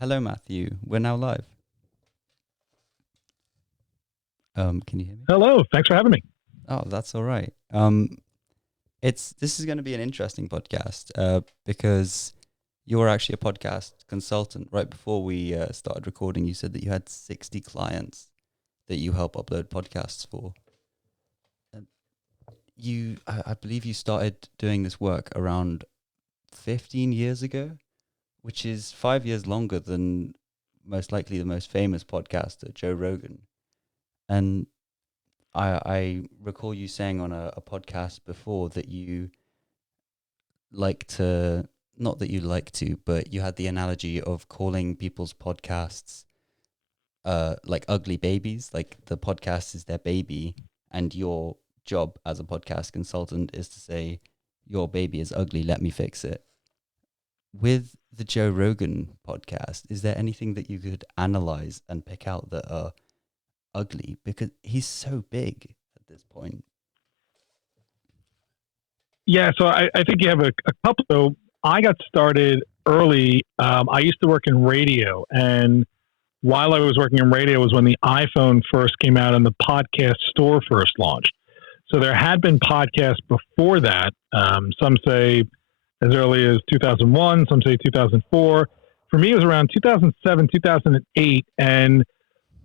Hello, Matthew. We're now live. Can you hear me? Hello, thanks for having me. Oh, that's all right. This is going to be an interesting podcast because you're actually a podcast consultant. Right before we started recording, you said that you had 60 clients that you help upload podcasts for. And I believe you started doing this work around 15 years ago, which is 5 years longer than most likely the most famous podcaster, Joe Rogan. And I recall you saying on a podcast before that you like to, not that you like to, but you had the analogy of calling people's podcasts like ugly babies. Like the podcast is their baby, and your job as a podcast consultant is to say, your baby is ugly, let me fix it. With the Joe Rogan podcast, is there anything that you could analyze and pick out that are ugly? Because he's so big at this point. Yeah, so I think you have a couple. So I got started early. I used to work in radio, and while I was working in radio was when the iPhone first came out and the podcast store first launched. So there had been podcasts before that. Some say as early as 2001, some say 2004. For me, it was around 2007, 2008, and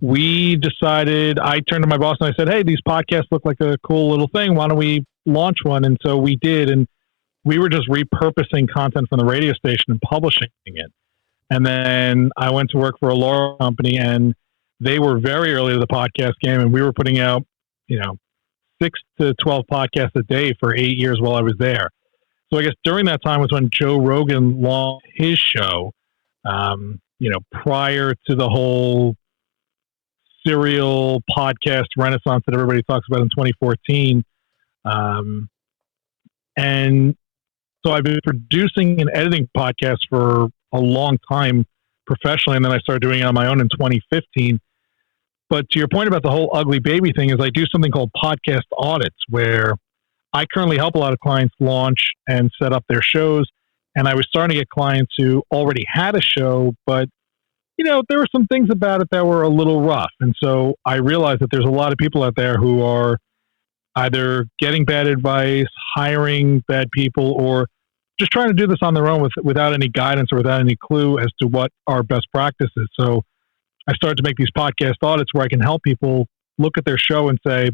we decided, I turned to my boss and I said, hey, these podcasts look like a cool little thing. Why don't we launch one? And so we did. And we were just repurposing content from the radio station and publishing it. And then I went to work for a law company, and they were very early to the podcast game. And we were putting out, 6 to 12 podcasts a day for 8 years while I was there. So I guess during that time was when Joe Rogan launched his show, prior to the whole serial podcast renaissance that everybody talks about in 2014. And so I've been producing and editing podcasts for a long time professionally, and then I started doing it on my own in 2015. But to your point about the whole ugly baby thing, is I do something called podcast audits, where I currently help a lot of clients launch and set up their shows. And I was starting to get clients who already had a show, but there were some things about it that were a little rough. And so I realized that there's a lot of people out there who are either getting bad advice, hiring bad people, or just trying to do this on their own without any guidance or without any clue as to what our best practice is. So I started to make these podcast audits where I can help people look at their show and say,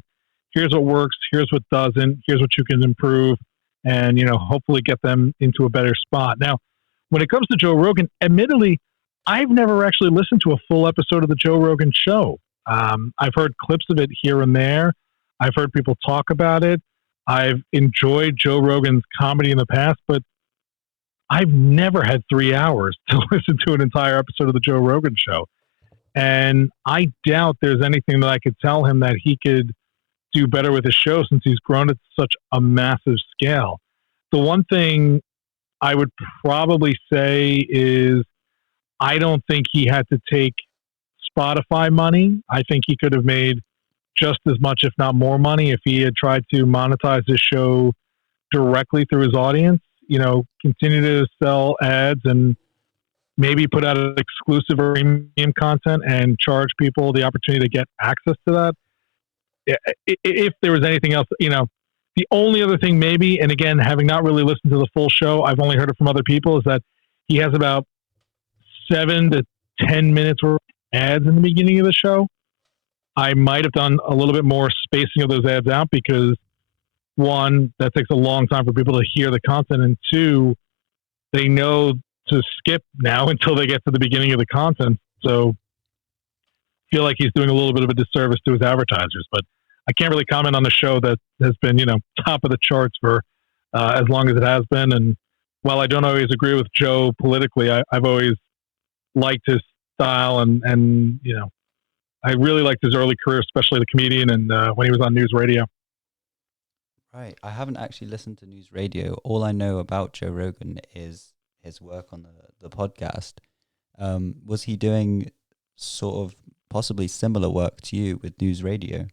here's what works, here's what doesn't, here's what you can improve, and, hopefully get them into a better spot. Now, when it comes to Joe Rogan, admittedly, I've never actually listened to a full episode of the Joe Rogan show. I've heard clips of it here and there. I've heard people talk about it. I've enjoyed Joe Rogan's comedy in the past, but I've never had 3 hours to listen to an entire episode of the Joe Rogan show. And I doubt there's anything that I could tell him that he could do better with his show, since he's grown at such a massive scale. The one thing I would probably say is, I don't think he had to take Spotify money. I think he could have made just as much, if not more money, if he had tried to monetize his show directly through his audience, continue to sell ads and maybe put out an exclusive or premium content and charge people the opportunity to get access to that. If there was anything else, the only other thing maybe, and again, having not really listened to the full show, I've only heard it from other people, is that he has about 7 to 10 minutes worth of ads in the beginning of the show. I might have done a little bit more spacing of those ads out, because one, that takes a long time for people to hear the content, and two, they know to skip now until they get to the beginning of the content. So I feel like he's doing a little bit of a disservice to his advertisers, but I can't really comment on the show that has been, top of the charts for as long as it has been. And while I don't always agree with Joe politically, I've always liked his style, and I really liked his early career, especially the comedian, and when he was on news radio. Right. I haven't actually listened to news radio. All I know about Joe Rogan is his work on the podcast. Was he doing sort of possibly similar work to you with news radio?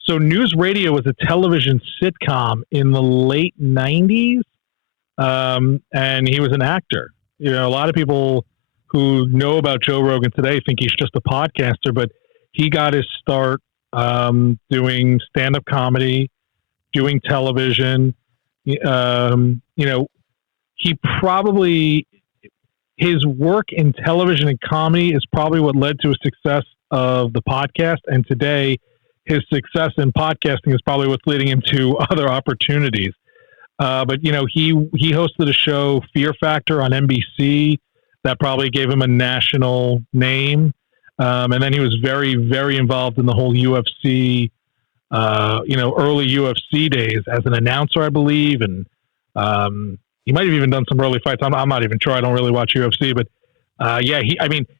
So news radio was a television sitcom in the late 90s, and he was an actor. A lot of people who know about Joe Rogan today think he's just a podcaster, but he got his start doing stand-up comedy, doing television. You know, his work in television and comedy is probably what led to his success of the podcast. And today, his success in podcasting is probably what's leading him to other opportunities. But you know, he hosted a show, Fear Factor, on NBC. That probably gave him a national name. And then he was very, very involved in the whole UFC, early UFC days as an announcer, I believe. And he might have even done some early fights. I'm not even sure. I don't really watch UFC, but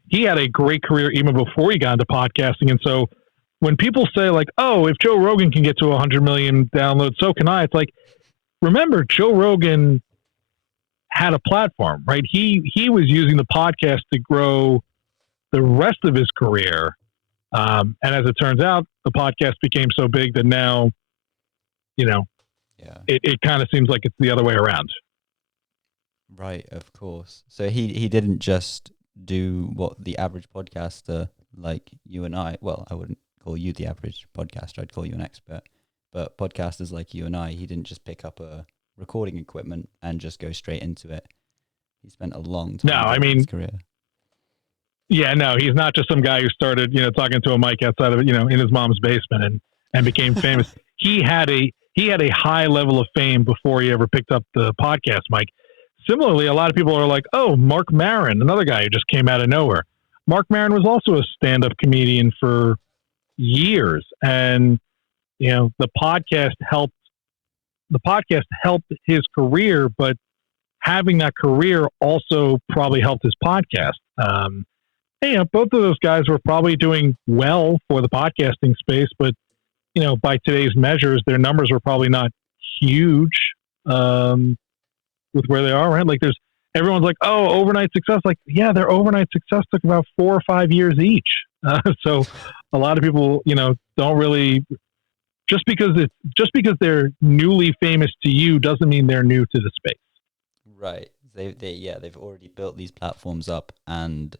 he had a great career even before he got into podcasting. And so when people say like, oh, if Joe Rogan can get to 100 million downloads, so can I. It's like, remember, Joe Rogan had a platform, right? He was using the podcast to grow the rest of his career. And as it turns out, the podcast became so big that now, it kind of seems like it's the other way around. Right, of course. So he didn't just do what the average podcaster like you and I, well, I wouldn't call you the average podcaster, I'd call you an expert, but podcasters like you and I, he didn't just pick up a recording equipment and just go straight into it. He spent a long time in his career. Yeah, no, he's not just some guy who started, talking to a mic outside of, in his mom's basement and became famous. He had a high level of fame before he ever picked up the podcast mic. Similarly, a lot of people are like, oh, Mark Maron, another guy who just came out of nowhere. Mark Maron was also a stand-up comedian for years. And, the podcast helped his career, but having that career also probably helped his podcast. Both of those guys were probably doing well for the podcasting space, but, by today's measures, their numbers were probably not huge. With where they are, right? Like everyone's like, oh, overnight success. Like, yeah, their overnight success took about 4 or 5 years each. So a lot of people, don't really, just because they're newly famous to you doesn't mean they're new to the space. Right. They've already built these platforms up and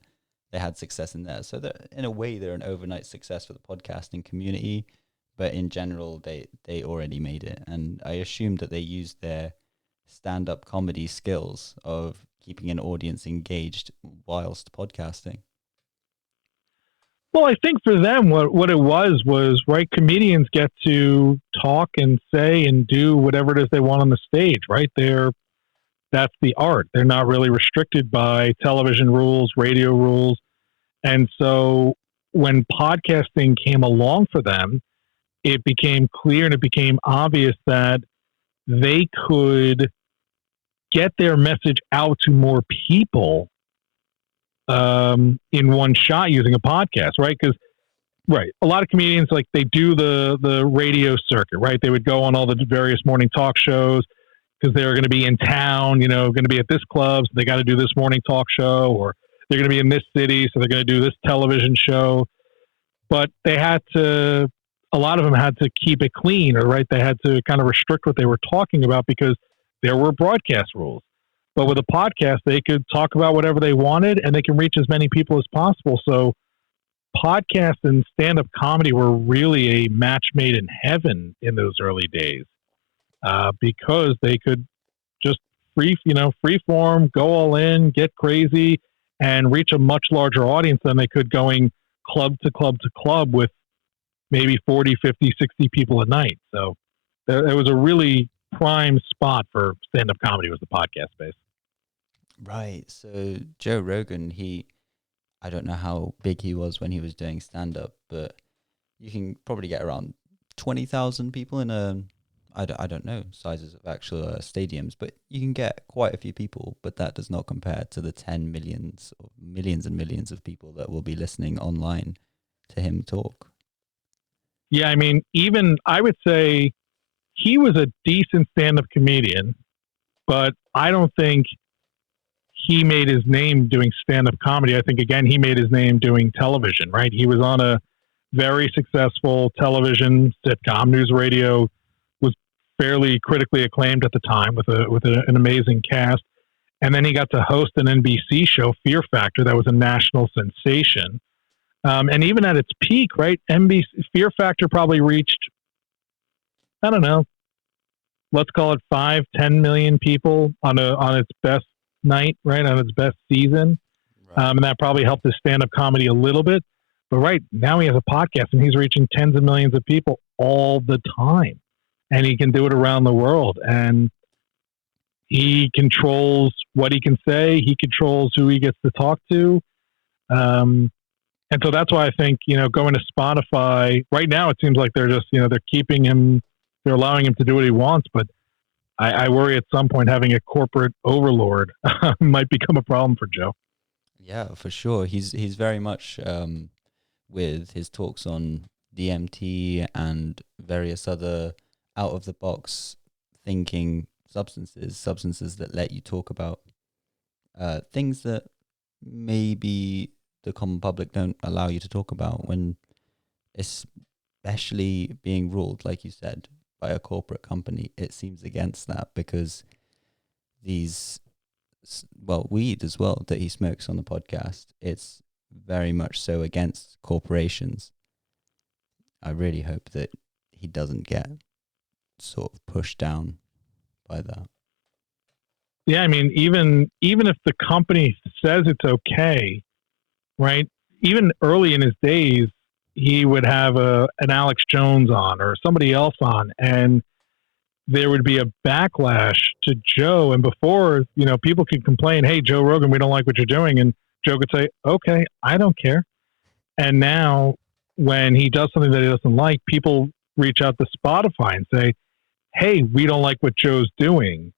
they had success in there. So in a way, they're an overnight success for the podcasting community, but in general, they already made it. And I assume that they used their stand-up comedy skills of keeping an audience engaged whilst podcasting. Well, I think for them, what it was right, comedians get to talk and say and do whatever it is they want on the stage, right? That's the art. They're not really restricted by television rules, radio rules. And so when podcasting came along for them, it became clear and it became obvious that they could get their message out to more people in one shot using a podcast, right? Because, a lot of comedians, like, they do the radio circuit, right? They would go on all the various morning talk shows because they're going to be in town, going to be at this club, so they got to do this morning talk show, or they're going to be in this city, so they're going to do this television show. But a lot of them had to keep it clean, or right, they had to kind of restrict what they were talking about because there were broadcast rules. But with a podcast, they could talk about whatever they wanted and they can reach as many people as possible. So podcasts and stand-up comedy were really a match made in heaven in those early days because they could just free form, go all in, get crazy, and reach a much larger audience than they could going club to club to club with maybe 40, 50, 60 people a night. So there was a really prime spot for stand-up comedy was the podcast space. Right. So Joe Rogan, I don't know how big he was when he was doing stand-up, but you can probably get around 20,000 people in I don't know sizes of actual stadiums, but you can get quite a few people, but that does not compare to the 10 millions or millions and millions of people that will be listening online to him talk. Yeah, I mean, even I would say he was a decent stand-up comedian, but I don't think he made his name doing stand-up comedy. I think, again, he made his name doing television, right? He was on a very successful television sitcom. News Radio was fairly critically acclaimed at the time with an amazing cast. And then he got to host an NBC show, Fear Factor, that was a national sensation. And even at its peak, right, NBC Fear Factor probably reached, I don't know, let's call it 5-10 million people on its best night, right, on its best season. Right. And that probably helped his stand-up comedy a little bit. But right now he has a podcast and he's reaching tens of millions of people all the time. And he can do it around the world. And he controls what he can say. He controls who he gets to talk to. And so that's why I think, going to Spotify right now, it seems like they're just, they're keeping him, they're allowing him to do what he wants. But I worry at some point having a corporate overlord might become a problem for Joe. Yeah, for sure. He's very much with his talks on DMT and various other out of the box thinking substances that let you talk about things that maybe the common public don't allow you to talk about, when especially being ruled, like you said, by a corporate company. It seems against that, because weed as well that he smokes on the podcast, it's very much so against corporations. I really hope that he doesn't get sort of pushed down by that. Yeah, I mean, even if the company says it's okay, right? Even early in his days, he would have an Alex Jones on or somebody else on, and there would be a backlash to Joe. And before, people could complain, "Hey, Joe Rogan, we don't like what you're doing," and Joe could say, "Okay, I don't care." And now, when he does something that he doesn't like, people reach out to Spotify and say, "Hey, we don't like what Joe's doing.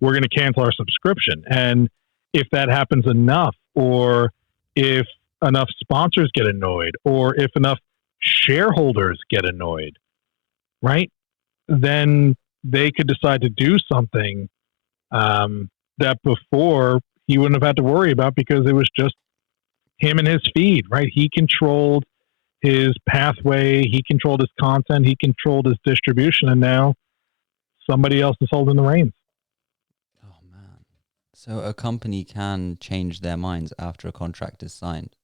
We're going to cancel our subscription." And if that happens enough, or if enough sponsors get annoyed, or if enough shareholders get annoyed, right, then they could decide to do something that before he wouldn't have had to worry about, because it was just him and his feed, right? He controlled his pathway, he controlled his content, he controlled his distribution, and now somebody else is holding the reins. Oh, man. So a company can change their minds after a contract is signed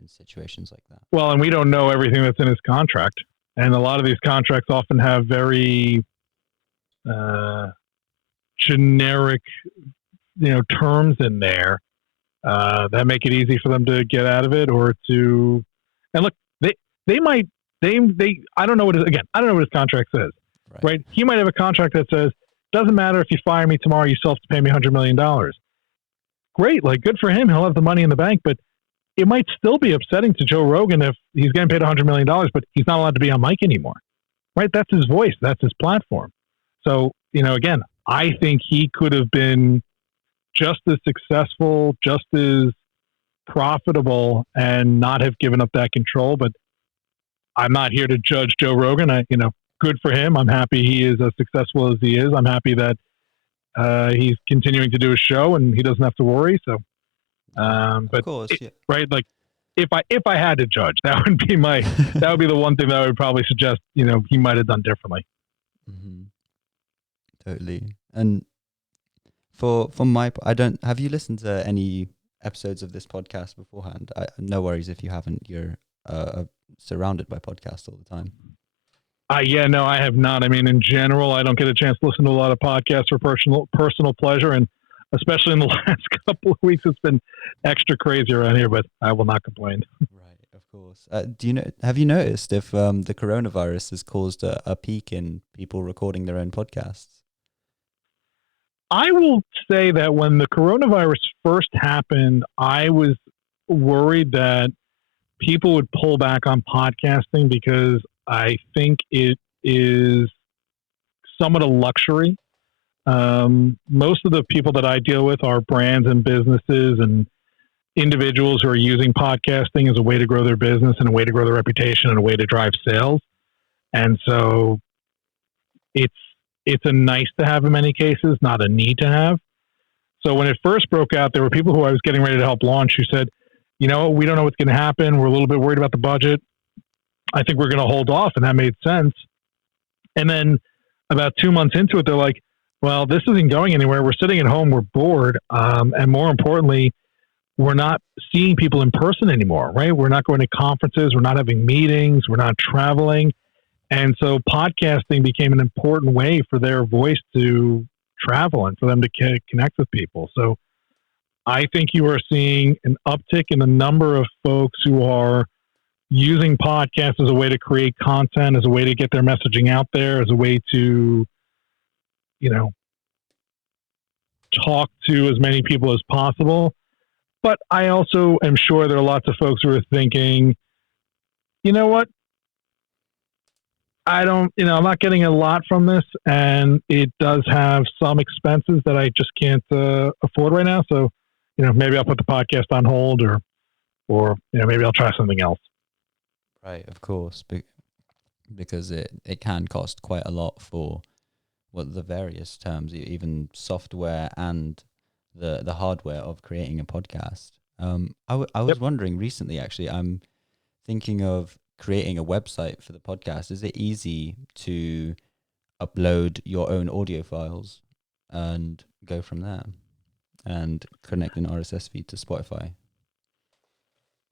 in situations like that? Well, and we don't know everything that's in his contract. And a lot of these contracts often have very generic, terms in there that make it easy for them to get out of it, or to. And look, they might I don't know what I don't know what his contract says. Right? He might have a contract that says, "Doesn't matter if you fire me tomorrow, you still have to pay me $100 million." Great, like, good for him. He'll have the money in the bank, but it might still be upsetting to Joe Rogan if he's getting paid $100 million, but he's not allowed to be on mic anymore, right? That's his voice. That's his platform. So, again, I think he could have been just as successful, just as profitable, and not have given up that control. But I'm not here to judge Joe Rogan. Good for him. I'm happy he is as successful as he is. I'm happy that he's continuing to do his show and he doesn't have to worry. So, but of course, yeah. Right, like if I had to judge, that would be the one thing that I would probably suggest. He might have done differently. Mm-hmm. Totally. And for my, have you listened to any episodes of this podcast beforehand? No worries if you haven't. You're surrounded by podcasts all the time. No, I have not. I mean, in general, I don't get a chance to listen to a lot of podcasts for personal pleasure, and especially in the last couple of weeks, it's been extra crazy around here. But I will not complain. Right, of course. Have you noticed if the coronavirus has caused a peak in people recording their own podcasts? I will say that when the coronavirus first happened, I was worried that people would pull back on podcasting, because I think it is somewhat a luxury. Most of the people that I deal with are brands and businesses and individuals who are using podcasting as a way to grow their business and a way to grow their reputation and a way to drive sales. And so it's a nice to have in many cases, not a need to have. So when it first broke out, there were people who I was getting ready to help launch who said, we don't know what's going to happen. We're a little bit worried about the budget. I think we're going to hold off. And that made sense. And then about 2 months into it, they're like, Well, this isn't going anywhere. We're sitting at home. We're bored. And more importantly, we're not seeing people in person anymore, right? We're not going to conferences. We're not having meetings. We're not traveling. And so podcasting became an important way for their voice to travel and for them to connect with people. So I think you are seeing an uptick in the number of folks who are using podcasts as a way to create content, as a way to get their messaging out there, as a way to, you know, talk to as many people as possible. But I also am sure there are lots of folks who are thinking, you know what? I'm not getting a lot from this, and it does have some expenses that I just can't afford right now. So, maybe I'll put the podcast on hold, or maybe I'll try something else. Right, of course, because it can cost quite a lot for the various terms, even software and the hardware of creating a podcast. I was wondering recently, actually, I'm thinking of creating a website for the podcast. Is it easy to upload your own audio files and go from there and connect an RSS feed to Spotify?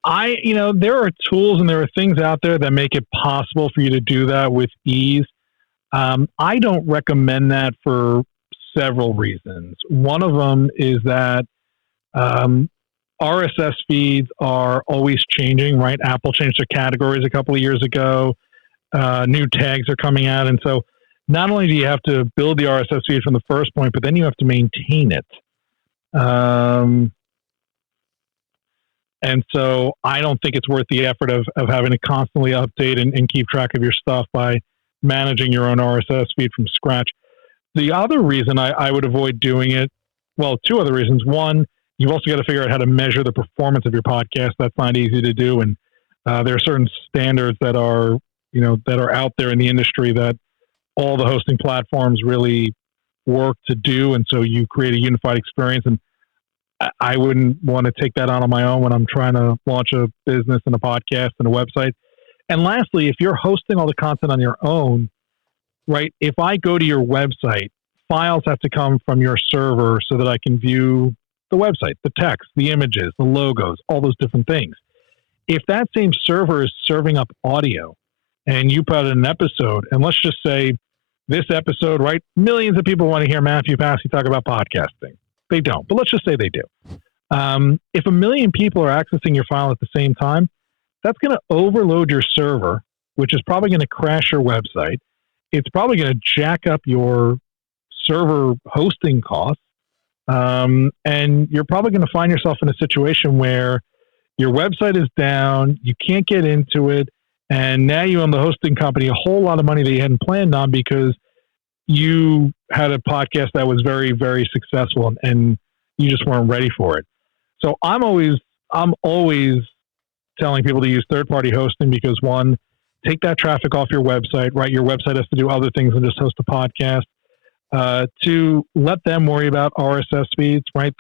There are tools and there are things out there that make it possible for you to do that with ease. I don't recommend that for several reasons. One of them is that RSS feeds are always changing, right? Apple changed their categories a couple of years ago. New tags are coming out. And so not only do you have to build the RSS feed from the first point, but then you have to maintain it. And so I don't think it's worth the effort of having to constantly update and keep track of your stuff by managing your own RSS feed from scratch. The other reason I would avoid doing it, well, two other reasons. One, you've also got to figure out how to measure the performance of your podcast. That's not easy to do. And there are certain standards that are out there in the industry that all the hosting platforms really work to do. And so you create a unified experience. And I wouldn't want to take that on my own when I'm trying to launch a business and a podcast and a website. And lastly, if you're hosting all the content on your own, right, if I go to your website, files have to come from your server so that I can view the website, the text, the images, the logos, all those different things. If that same server is serving up audio and you put in an episode, and let's just say this episode, right, millions of people want to hear Mathew Passey talk about podcasting. They don't, but let's just say they do. If 1 million people are accessing your file at the same time, that's going to overload your server, which is probably going to crash your website. It's probably going to jack up your server hosting costs. And you're probably going to find yourself in a situation where your website is down, you can't get into it, and now you owe the hosting company a whole lot of money that you hadn't planned on because you had a podcast that was very, very successful and you just weren't ready for it. So I'm always telling people to use third-party hosting because, one, take that traffic off your website, right? Your website has to do other things than just host a podcast. To let them worry about RSS feeds, right?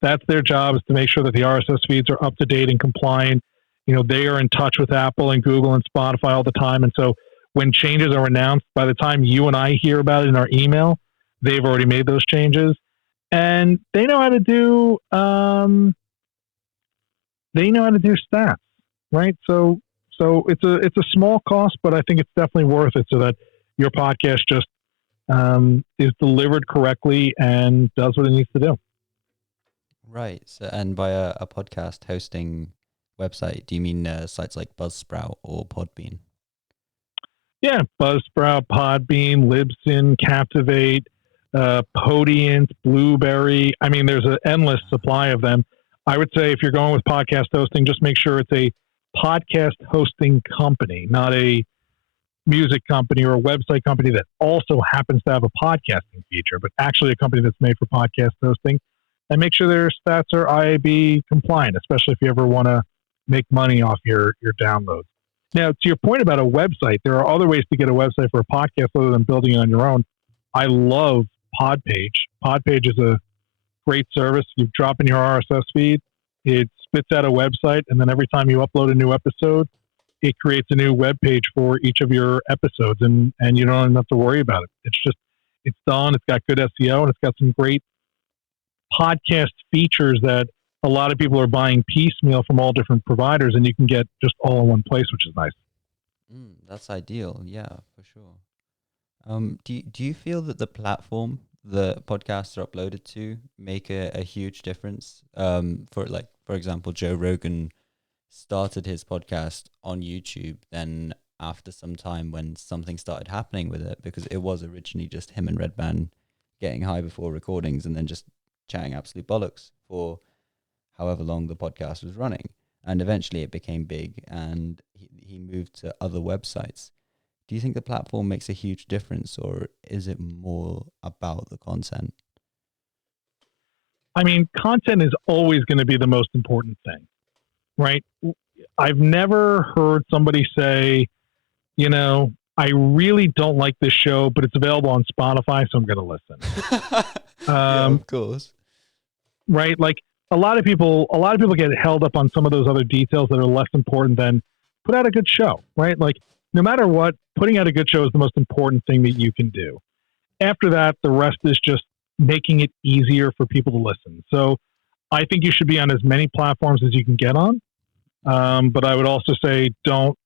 That's their job, is to make sure that the RSS feeds are up to date and compliant. They are in touch with Apple and Google and Spotify all the time. And so when changes are announced, by the time you and I hear about it in our email, they've already made those changes, and they know how to do stats, right? So it's a small cost, but I think it's definitely worth it so that your podcast just is delivered correctly and does what it needs to do. Right. So, and by a podcast hosting website, do you mean sites like Buzzsprout or Podbean? Yeah, Buzzsprout, Podbean, Libsyn, Captivate, Podiant, Blueberry. I mean, there's an endless supply of them. I would say if you're going with podcast hosting, just make sure it's a podcast hosting company, not a music company or a website company that also happens to have a podcasting feature, but actually a company that's made for podcast hosting. And make sure their stats are IAB compliant, especially if you ever want to make money off your downloads. Now, to your point about a website, there are other ways to get a website for a podcast other than building it on your own. I love Podpage. Podpage is a great service. You drop in your RSS feed, it spits out a website, and then every time you upload a new episode, it creates a new web page for each of your episodes, and you don't have to worry about it. It's done. It's got good SEO, and it's got some great podcast features that a lot of people are buying piecemeal from all different providers, and you can get just all in one place, which is nice. That's ideal. Yeah, for sure. Do you feel that the platform the podcasts are uploaded to make a huge difference? For example, Joe Rogan started his podcast on YouTube. Then after some time, when something started happening with it, because it was originally just him and Redman getting high before recordings and then just chatting absolute bollocks for however long the podcast was running. And eventually it became big and he moved to other websites. Do you think the platform makes a huge difference, or is it more about the content? I mean, content is always going to be the most important thing, right? I've never heard somebody say, I really don't like this show, but it's available on Spotify, so I'm going to listen. Yeah, of course. Right? Like a lot of people get held up on some of those other details that are less important than put out a good show, right? Like no matter what, putting out a good show is the most important thing that you can do. After that, the rest is just making it easier for people to listen. So I think you should be on as many platforms as you can get on. But I would also say don't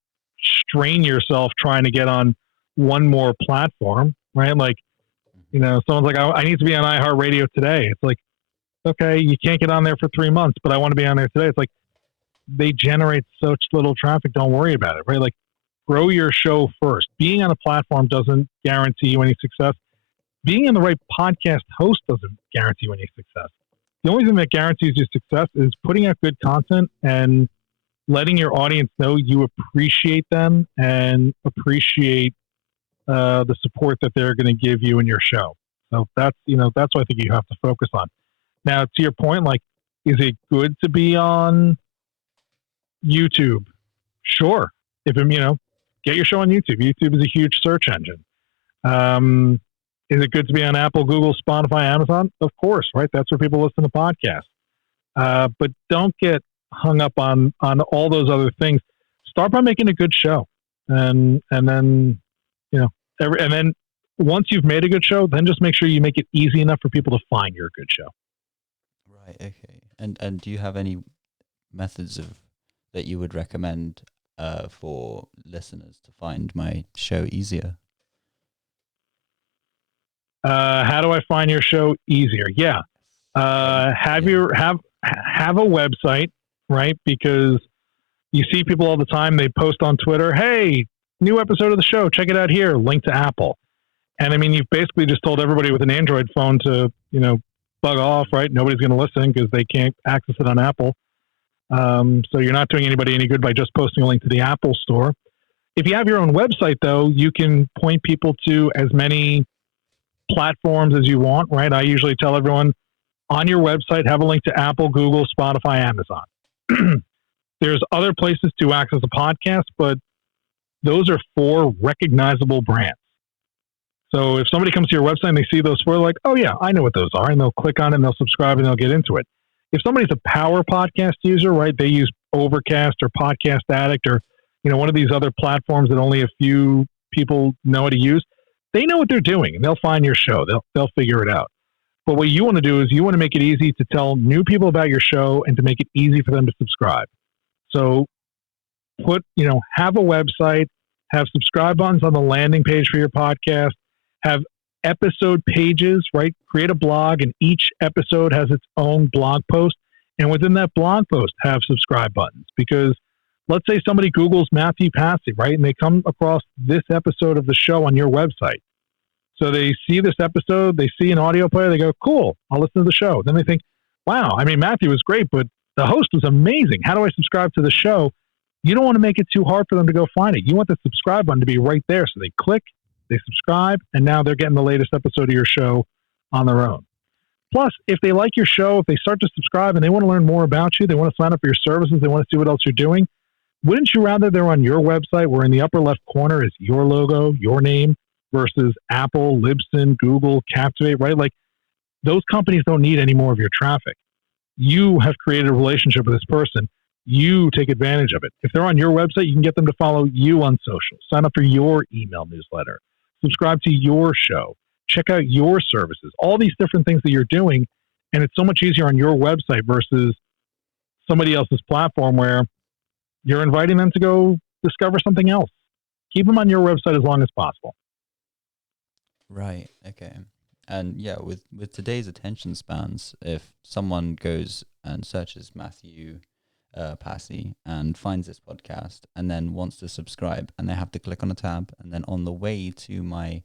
strain yourself trying to get on one more platform, right? Like, someone's like, I need to be on iHeartRadio today. It's like, okay, you can't get on there for 3 months, but I want to be on there today. It's like, they generate such little traffic. Don't worry about it, right? Like, grow your show first. Being on a platform doesn't guarantee you any success. Being in the right podcast host doesn't guarantee you any success. The only thing that guarantees you success is putting out good content and letting your audience know you appreciate them and appreciate the support that they're going to give you in your show. So that's what I think you have to focus on. Now, to your point, like, is it good to be on YouTube? Sure. If get your show on YouTube. YouTube is a huge search engine. Is it good to be on Apple, Google, Spotify, Amazon? Of course, right? That's where people listen to podcasts. But don't get hung up on all those other things. Start by making a good show, and then and then once you've made a good show, then just make sure you make it easy enough for people to find your good show. Right. Okay. And do you have any methods that you would recommend for listeners to find my show easier? How do I find your show easier? Yeah. Have a website, right? Because you see people all the time, they post on Twitter, hey, new episode of the show, check it out here, link to Apple. And I mean, you've basically just told everybody with an Android phone to, bug off, right? Nobody's going to listen because they can't access it on Apple. So you're not doing anybody any good by just posting a link to the Apple store. If you have your own website, though, you can point people to as many platforms as you want, right? I usually tell everyone on your website, have a link to Apple, Google, Spotify, Amazon. There's other places to access a podcast, but those are 4 recognizable brands. So if somebody comes to your website and they see those 4, like, oh yeah, I know what those are, and they'll click on it and they'll subscribe and they'll get into it. If somebody's a power podcast user, right, they use Overcast or Podcast Addict or, one of these other platforms that only a few people know how to use, they know what they're doing and they'll find your show. They'll figure it out. But what you want to do is you want to make it easy to tell new people about your show and to make it easy for them to subscribe. So have a website, have subscribe buttons on the landing page for your podcast, have episode pages, right? Create a blog and each episode has its own blog post. And within that blog post, have subscribe buttons. Because let's say somebody Googles Mathew Passey, right? And they come across this episode of the show on your website. So they see this episode, they see an audio player, they go, cool, I'll listen to the show. Then they think, wow, I mean, Mathew was great, but the host was amazing. How do I subscribe to the show? You don't want to make it too hard for them to go find it. You want the subscribe button to be right there. So they click, they subscribe, and now they're getting the latest episode of your show on their own. Plus, if they like your show, if they start to subscribe and they want to learn more about you, they want to sign up for your services, they want to see what else you're doing, wouldn't you rather they're on your website where in the upper left corner is your logo, your name, versus Apple, Libsyn, Google, Captivate, right? Like, those companies don't need any more of your traffic. You have created a relationship with this person. You take advantage of it. If they're on your website, you can get them to follow you on social, sign up for your email newsletter, subscribe to your show, check out your services, all these different things that you're doing. And it's so much easier on your website versus somebody else's platform where you're inviting them to go discover something else. Keep them on your website as long as possible. Right. Okay. And yeah, with today's attention spans, if someone goes and searches Mathew Passey and finds this podcast and then wants to subscribe, and they have to click on a tab, and then on the way to my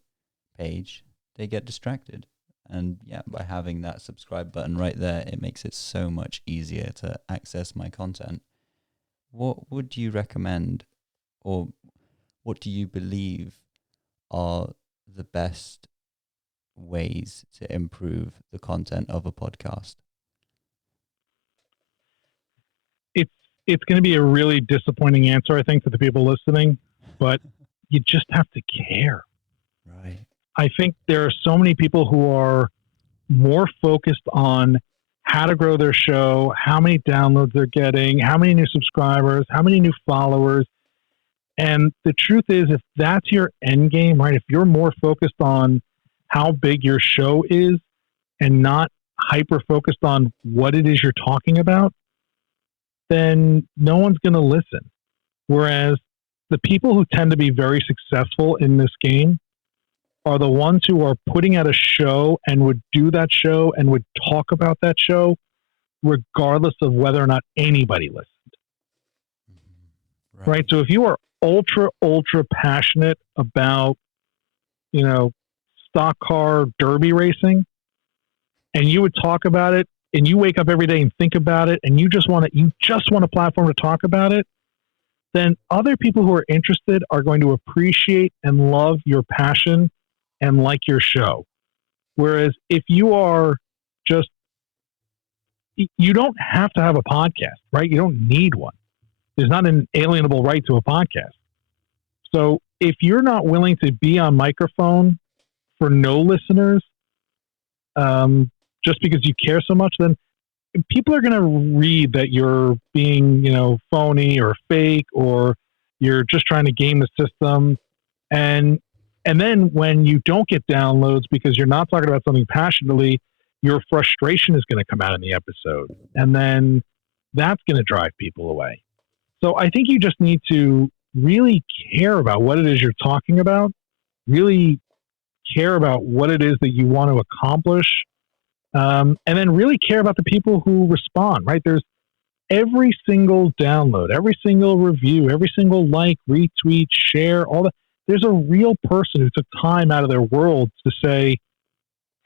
page, they get distracted. And yeah, by having that subscribe button right there, it makes it so much easier to access my content. What would you recommend, or what do you believe are the best ways to improve the content of a podcast? It's going to be a really disappointing answer, I think, to the people listening, but you just have to care. Right. I think there are so many people who are more focused on how to grow their show, how many downloads they're getting, how many new subscribers, how many new followers. And the truth is, if that's your end game, right, if you're more focused on how big your show is and not hyper focused on what it is you're talking about, then no one's going to listen. Whereas the people who tend to be very successful in this game are the ones who are putting out a show and would do that show and would talk about that show regardless of whether or not anybody listened. Right? So if you are ultra passionate about, stock car derby racing, and you would talk about it, and you wake up every day and think about it, and you just want a platform to talk about it, then other people who are interested are going to appreciate and love your passion and like your show. Whereas if you are just, you don't have to have a podcast, right? You don't need one. There's not an alienable right to a podcast. So if you're not willing to be on microphone for no listeners, just because you care so much, then people are going to read that you're being, phony or fake, or you're just trying to game the system. And then when you don't get downloads because you're not talking about something passionately, your frustration is going to come out in the episode. And then that's going to drive people away. So I think you just need to really care about what it is you're talking about, really care about what it is that you want to accomplish, and then really care about the people who respond, right? There's every single download, every single review, every single like, retweet, share, all that. There's a real person who took time out of their world to say,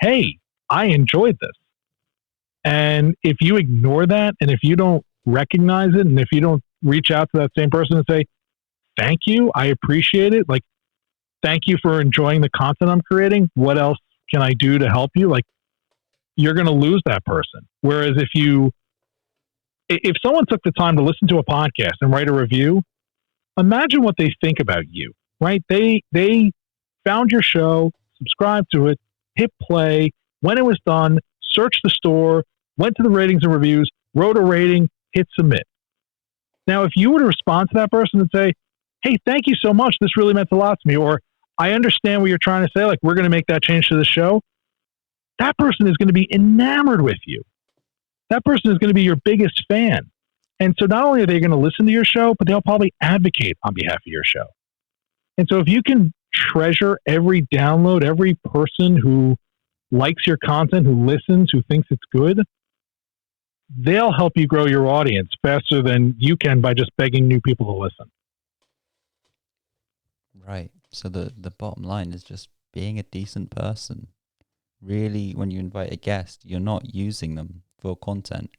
hey, I enjoyed this. And if you ignore that, and if you don't recognize it, and if you don't reach out to that same person and say, thank you, I appreciate it, like, thank you for enjoying the content I'm creating, what else can I do to help you? Like, you're going to lose that person. Whereas if someone took the time to listen to a podcast and write a review, imagine what they think about you, right? They found your show, subscribed to it, hit play, when it was done, searched the store, went to the ratings and reviews, wrote a rating, hit submit. Now, if you were to respond to that person and say, hey, thank you so much, this really meant a lot to me, or I understand what you're trying to say, like, we're going to make that change to the show, that person is going to be enamored with you. That person is going to be your biggest fan. And so not only are they going to listen to your show, but they'll probably advocate on behalf of your show. And so if you can treasure every download, every person who likes your content, who listens, who thinks it's good, they'll help you grow your audience faster than you can by just begging new people to listen. Right. So the bottom line is just being a decent person. Really, when you invite a guest, you're not using them for content.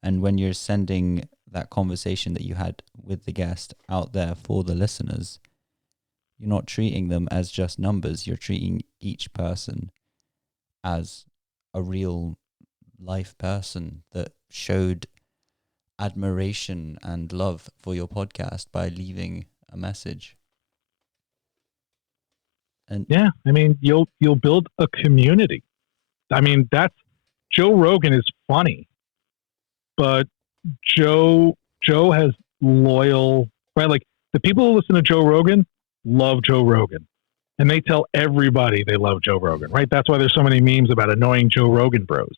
And when you're sending that conversation that you had with the guest out there for the listeners, you're not treating them as just numbers. You're treating each person as a real life person that showed admiration and love for your podcast by leaving a message. And yeah, I mean, you'll build a community. I mean, Joe Rogan is funny, but Joe has loyal, right? Like, the people who listen to Joe Rogan love Joe Rogan. and they tell everybody they love Joe Rogan, right? That's why there's so many memes about annoying Joe Rogan bros.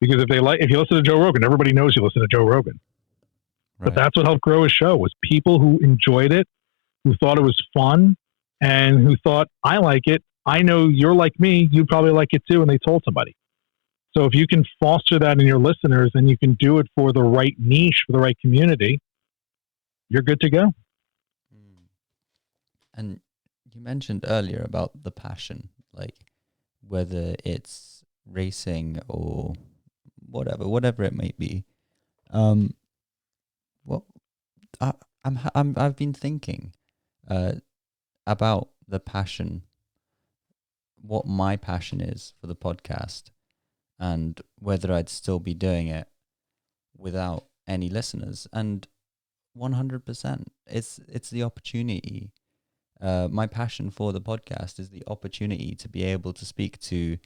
Because if you listen to Joe Rogan, everybody knows you listen to Joe Rogan. But Right. that's what helped grow his show, was people who enjoyed it, who thought it was fun, and who thought, I like it. I know you're like me. You probably like it too. And they told somebody. So if you can foster that in your listeners and you can do it for the right niche, for the right community, you're good to go. And you mentioned earlier about the passion, like whether it's racing or whatever it may be. What I've been thinking about the passion, what my passion is for the podcast, and whether I'd still be doing it without any listeners. And 100%, it's the opportunity. My passion for the podcast is the opportunity to be able to speak to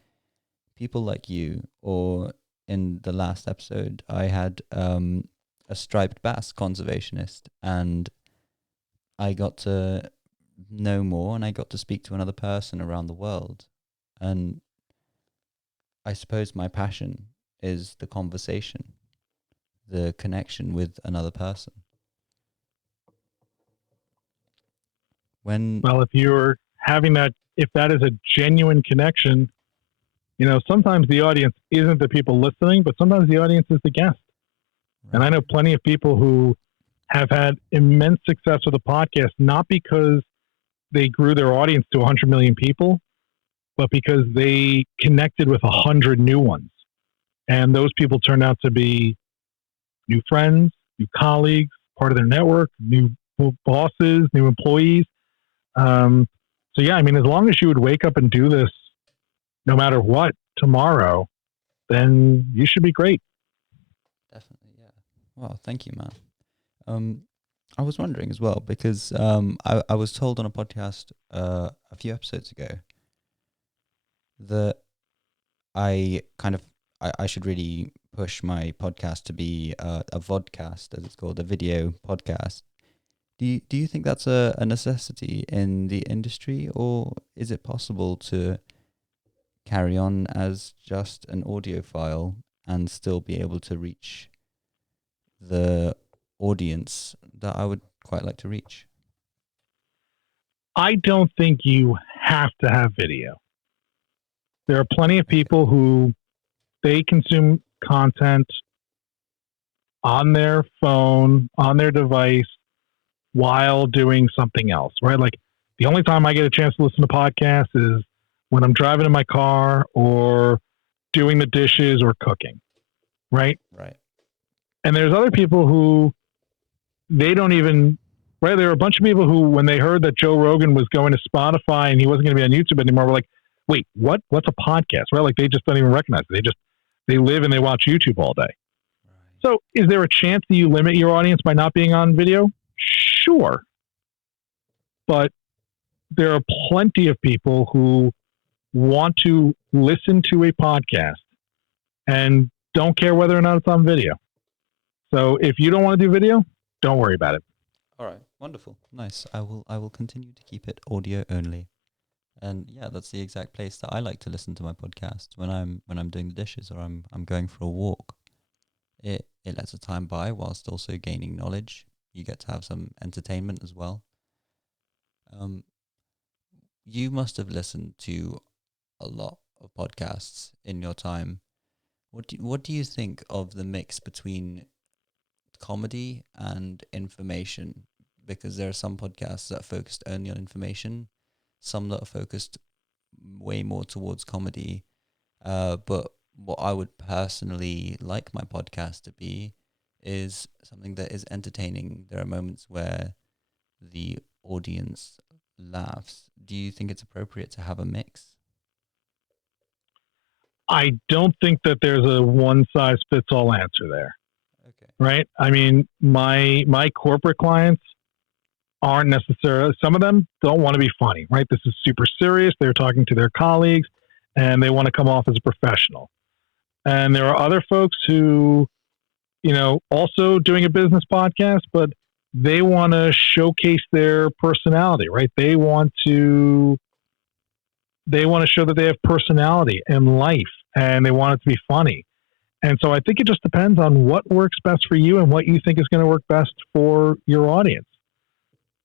people like you, or in the last episode, I had a striped bass conservationist, and I got to know more, and I got to speak to another person around the world. And I suppose my passion is the conversation, the connection with another person. Well, if you're having that, if that is a genuine connection, sometimes the audience isn't the people listening, but sometimes the audience is the guest. Right. And I know plenty of people who have had immense success with a podcast, not because they grew their audience to 100 million people, but because they connected with 100 new ones. And those people turned out to be new friends, new colleagues, part of their network, new bosses, new employees. So yeah, I mean, as long as you would wake up and do this, no matter what, tomorrow, then you should be great. Definitely, yeah. Well, thank you, man. I was wondering as well, because I was told on a podcast a few episodes ago that I should really push my podcast to be a vodcast, as it's called, a video podcast. Do you think that's a necessity in the industry, or is it possible to carry on as just an audio file and still be able to reach the audience that I would quite like to reach? I don't think you have to have video. There are plenty of people who they consume content on their phone, on their device, while doing something else, right? Like the only time I get a chance to listen to podcasts is when I'm driving in my car or doing the dishes or cooking, right? Right. And there's other people who they don't even, right? There are a bunch of people who, when they heard that Joe Rogan was going to Spotify and he wasn't going to be on YouTube anymore, were like, wait, what? What's a podcast? Right? Like they just don't even recognize it. They live and they watch YouTube all day. Right. So is there a chance that you limit your audience by not being on video? Sure. But there are plenty of people who want to listen to a podcast and don't care whether or not it's on video. So if you don't want to do video, don't worry about it. All right. Wonderful. Nice. I will continue to keep it audio only. And yeah, that's the exact place that I like to listen to my podcast when I'm doing the dishes or I'm going for a walk. It lets the time by whilst also gaining knowledge. You get to have some entertainment as well. You must have listened to a lot of podcasts in your time. What do you think of the mix between comedy and information? Because there are some podcasts that are focused only on information, some that are focused way more towards comedy. But what I would personally like my podcast to be is something that is entertaining. There are moments where the audience laughs. Do you think it's appropriate to have a mix? I don't think that there's a one-size-fits-all answer there. Okay. Right? I mean, my corporate clients aren't necessarily, some of them don't want to be funny, right? This is super serious. They're talking to their colleagues and they want to come off as a professional. And there are other folks who, also doing a business podcast, but they want to showcase their personality, right? They want to They want to show that they have personality and life, and they want it to be funny. And so I think it just depends on what works best for you and what you think is going to work best for your audience.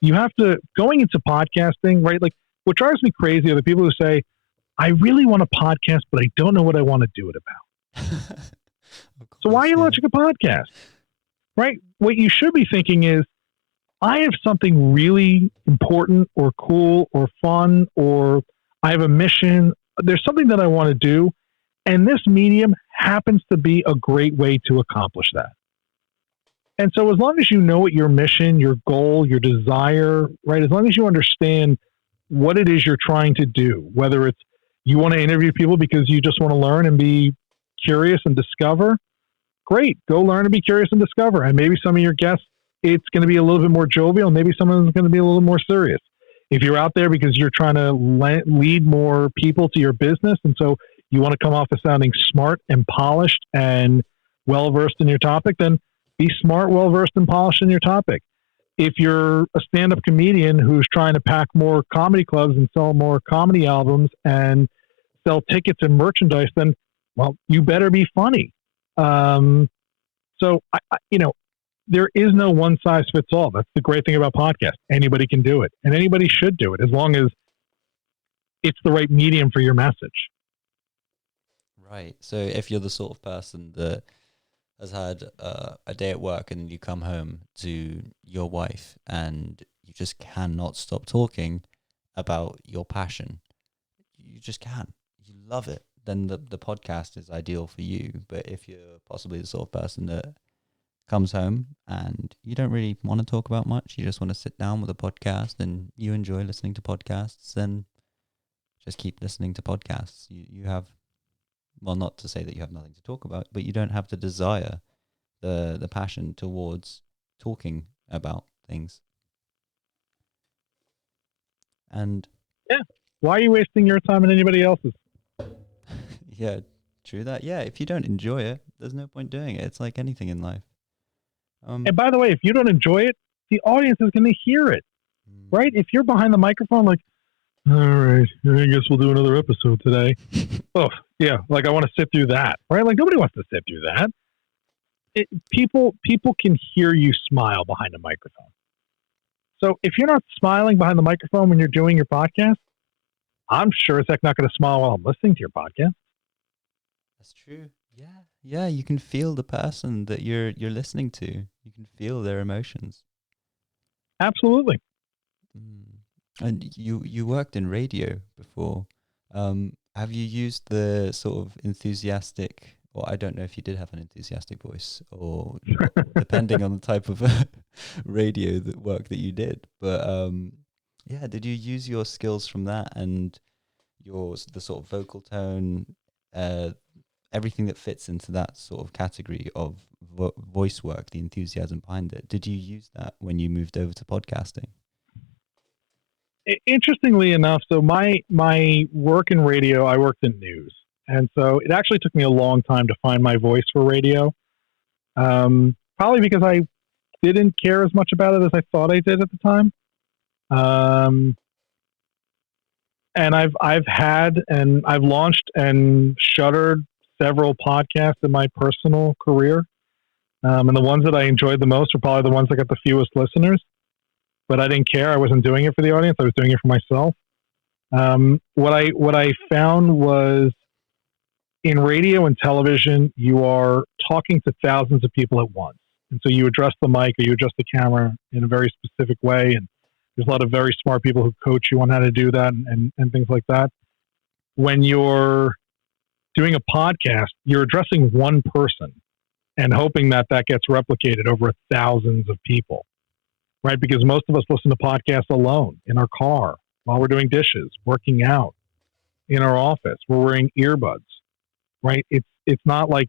You have to, going into podcasting, right? Like, what drives me crazy are the people who say, I really want a podcast, but I don't know what I want to do it about. So why are you launching a podcast? Right? What you should be thinking is, I have something really important or cool or fun, or I have a mission. There's something that I want to do. And this medium happens to be a great way to accomplish that. And so as long as you know what your mission, your goal, your desire, right? As long as you understand what it is you're trying to do, whether it's you want to interview people because you just want to learn and be curious and discover, great. Go learn and be curious and discover. And maybe some of your guests, it's going to be a little bit more jovial. Maybe some of them is going to be a little more serious. If you're out there because you're trying to lead more people to your business, and so you want to come off as sounding smart and polished and well-versed in your topic, then be smart, well-versed, and polished in your topic. If you're a stand-up comedian who's trying to pack more comedy clubs and sell more comedy albums and sell tickets and merchandise, then, well, you better be funny. So, there is no one size fits all. That's the great thing about podcasts. Anybody can do it, and anybody should do it as long as it's the right medium for your message. Right. So if you're the sort of person that has had a day at work and you come home to your wife and you just cannot stop talking about your passion, you just can't. You love it. Then the podcast is ideal for you. But if you're possibly the sort of person that comes home and you don't really want to talk about much, you just want to sit down with a podcast and you enjoy listening to podcasts, then just keep listening to podcasts. You have, well, not to say that you have nothing to talk about, but you don't have the desire, the passion towards talking about things. And yeah, why are you wasting your time and anybody else's? Yeah, true that. Yeah, if you don't enjoy it, there's no point doing it. It's like anything in life. And by the way, if you don't enjoy it, the audience is going to hear it, right? If you're behind the microphone, like, all right, I guess we'll do another episode today. Oh, yeah, like I want to sit through that, right? Like nobody wants to sit through that. People can hear you smile behind a microphone. So if you're not smiling behind the microphone when you're doing your podcast, I'm sure as heck not going to smile while I'm listening to your podcast. That's true. Yeah, you can feel the person that you're listening to. You can feel their emotions. Absolutely. And you worked in radio before. Have you used the sort of enthusiastic, or I don't know if you did have an enthusiastic voice, or depending on the type of radio work that you did. But yeah, did you use your skills from that and the sort of vocal tone, everything that fits into that sort of category of voice work, the enthusiasm behind it? Did you use that when you moved over to podcasting? Interestingly enough, so my work in radio, I worked in news. And so it actually took me a long time to find my voice for radio. Probably because I didn't care as much about it as I thought I did at the time. And I've launched and shuttered several podcasts in my personal career. And the ones that I enjoyed the most were probably the ones that got the fewest listeners. But I didn't care. I wasn't doing it for the audience. I was doing it for myself. What I found was in radio and television, you are talking to thousands of people at once. And so you address the mic or you adjust the camera in a very specific way. And there's a lot of very smart people who coach you on how to do that and things like that. When you're doing a podcast, you're addressing one person and hoping that gets replicated over thousands of people, right? Because most of us listen to podcasts alone in our car, while we're doing dishes, working out, in our office. We're wearing earbuds, right? It's not like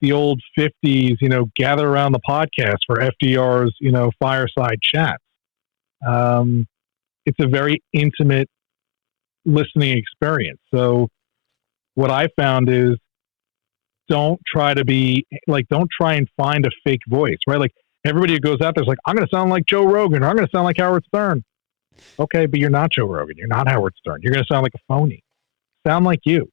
the old 50s, gather around the podcast for FDR's, fireside chats. It's a very intimate listening experience. So what I found is don't try and find a fake voice, right? Like everybody who goes out there is like, I'm going to sound like Joe Rogan or I'm going to sound like Howard Stern. Okay, but you're not Joe Rogan. You're not Howard Stern. You're going to sound like a phony. sound like you.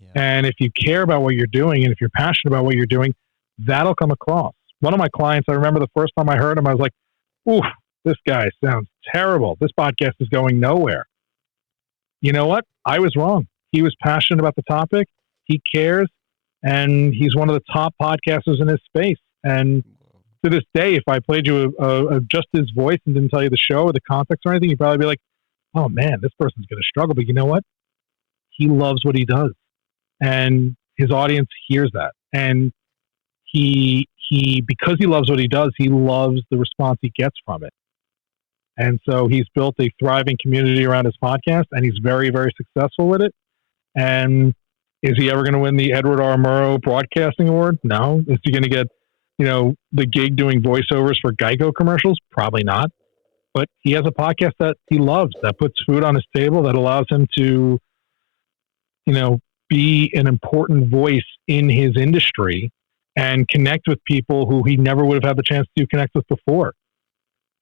Yeah. And if you care about what you're doing and if you're passionate about what you're doing, that'll come across. One of my clients, I remember the first time I heard him, I was like, oof, this guy sounds terrible. This podcast is going nowhere. You know what? I was wrong. He was passionate about the topic. He cares. And he's one of the top podcasters in his space. And to this day, if I played you just his voice and didn't tell you the show or the context or anything, you'd probably be like, oh man, this person's going to struggle. But you know what? He loves what he does. And his audience hears that. And he because he loves what he does, he loves the response he gets from it. And so he's built a thriving community around his podcast, and he's very, very successful with it. And is he ever going to win the Edward R. Murrow Broadcasting Award? No. Is he going to get, the gig doing voiceovers for Geico commercials? Probably not. But he has a podcast that he loves, that puts food on his table, that allows him to, be an important voice in his industry and connect with people who he never would have had the chance to connect with before.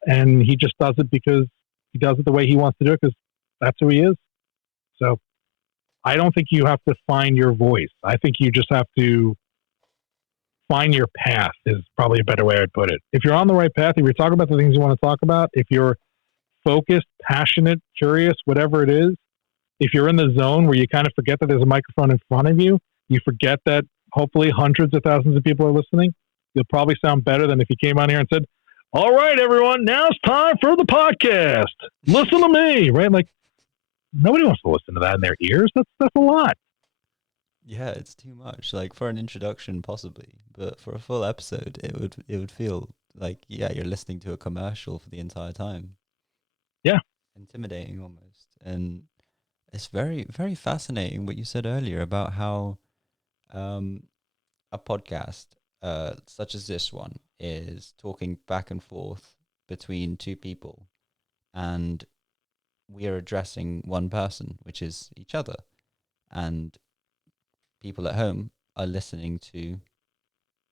And he just does it because he does it the way he wants to do it, because that's who he is. So I don't think you have to find your voice. I think you just have to find your path is probably a better way I'd put it. If you're on the right path, if you're talking about the things you want to talk about, if you're focused, passionate, curious, whatever it is, if you're in the zone where you kind of forget that there's a microphone in front of you, you forget that hopefully hundreds of thousands of people are listening, you'll probably sound better than if you came on here and said, all right, everyone, now it's time for the podcast. Listen to me, right? Like, nobody wants to listen to that in their ears. That's a lot. Yeah, it's too much. Like for an introduction, possibly, but for a full episode, it would feel like you're listening to a commercial for the entire time. Yeah, intimidating almost. And it's very, very fascinating what you said earlier about how a podcast such as this one is talking back and forth between two people, and we are addressing one person, which is each other, and people at home are listening to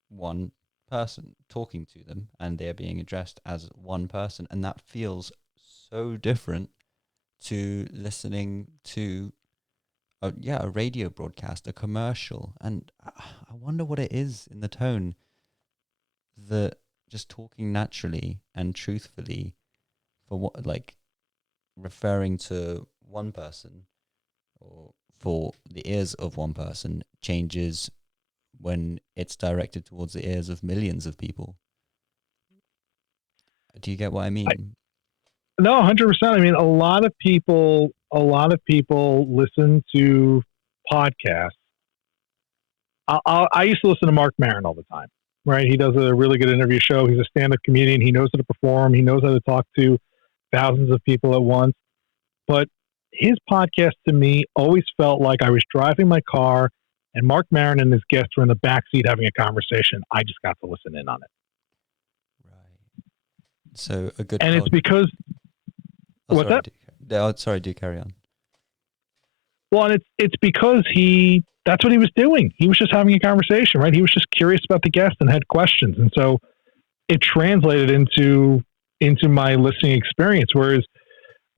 one person talking to them, and they're being addressed as one person, and that feels so different to listening to a radio broadcast, a commercial. And I wonder what it is in the tone that just talking naturally and truthfully for what, like referring to one person or for the ears of one person changes when it's directed towards the ears of millions of people. Do you get what I mean? No, 100%. I mean, a lot of people listen to podcasts. I used to listen to Mark Maron all the time, right? He does a really good interview show. He's a stand-up comedian. He knows how to perform. He knows how to talk to thousands of people at once. But his podcast to me always felt like I was driving my car and Mark Maron and his guests were in the backseat having a conversation. I just got to listen in on it. Right. So a good. And it's because. What's that? Sorry, do carry on. Well, and it's because that's what he was doing. He was just having a conversation, right? He was just curious about the guest and had questions. And so it translated into my listening experience. Whereas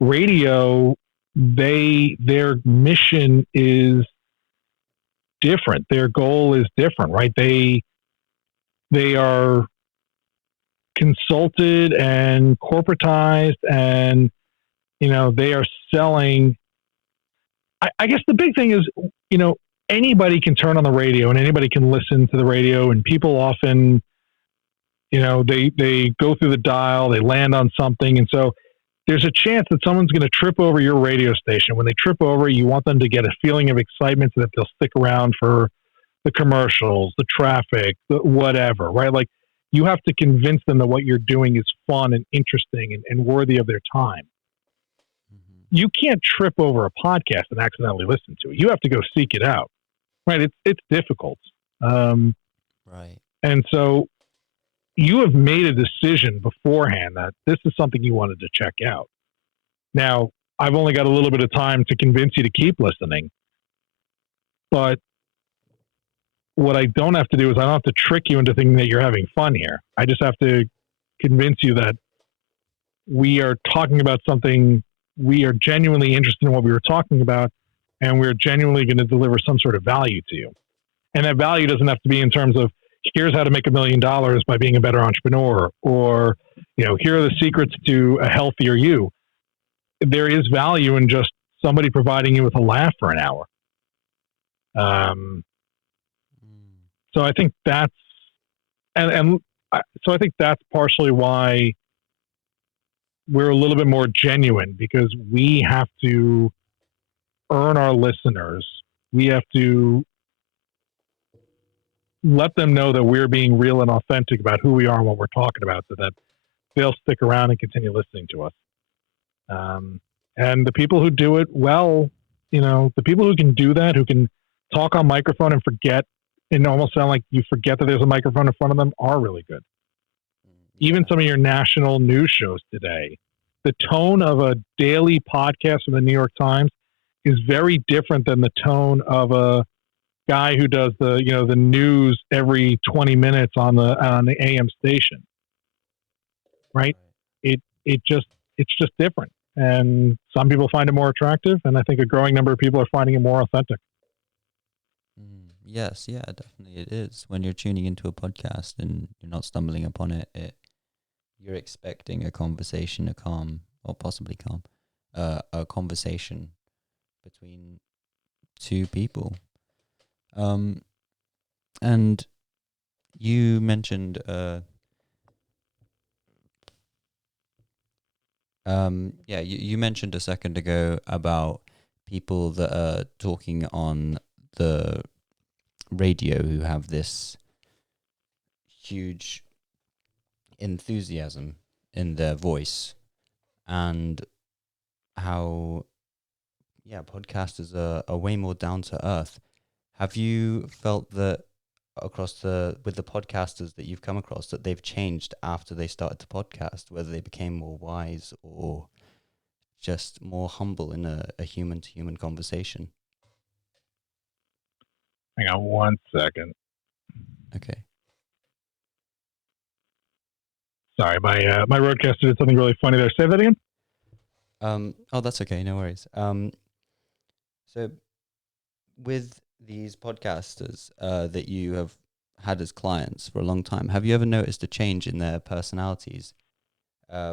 radio, their mission is different. Their goal is different, right? They are consulted and corporatized, and they are selling. I guess the big thing is, anybody can turn on the radio and anybody can listen to the radio, and people often, they go through the dial, they land on something. And so there's a chance that someone's going to trip over your radio station. When they trip over, you want them to get a feeling of excitement so that they'll stick around for the commercials, the traffic, whatever, right? Like, you have to convince them that what you're doing is fun and interesting and worthy of their time. You can't trip over a podcast and accidentally listen to it. You have to go seek it out, right? It's difficult. Right. And so you have made a decision beforehand that this is something you wanted to check out. Now, I've only got a little bit of time to convince you to keep listening, but what I don't have to do is I don't have to trick you into thinking that you're having fun here. I just have to convince you that we are talking about something. We are genuinely interested in what we were talking about, and we're genuinely going to deliver some sort of value to you. And that value doesn't have to be in terms of here's how to make $1 million by being a better entrepreneur, or here are the secrets to a healthier you. There is value in just somebody providing you with a laugh for an hour. So I think that's so I think that's partially why we're a little bit more genuine, because we have to earn our listeners. We have to let them know that we're being real and authentic about who we are and what we're talking about, so that they'll stick around and continue listening to us. And the people who do it well, the people who can do that, who can talk on microphone and forget, and almost sound like you forget that there's a microphone in front of them, are really good. Even some of your national news shows today, the tone of a daily podcast from the New York Times is very different than the tone of a guy who does the news every 20 minutes on the AM station. Right? It's just different. And some people find it more attractive, and I think a growing number of people are finding it more authentic. Yes, yeah, definitely it is. When you're tuning into a podcast and you're not stumbling upon it, you're expecting a conversation, a conversation between two people. And you mentioned you mentioned a second ago about people that are talking on the radio who have this huge enthusiasm in their voice, and how podcasters are way more down to earth. Have you felt that with the podcasters that you've come across, that they've changed after they started to podcast, whether they became more wise or just more humble in a human to human conversation? Hang on 1 second. Okay. Sorry, my roadcaster did something really funny there. Say that again. Oh, that's okay. No worries. So with these podcasters that you have had as clients for a long time, have you ever noticed a change in their personalities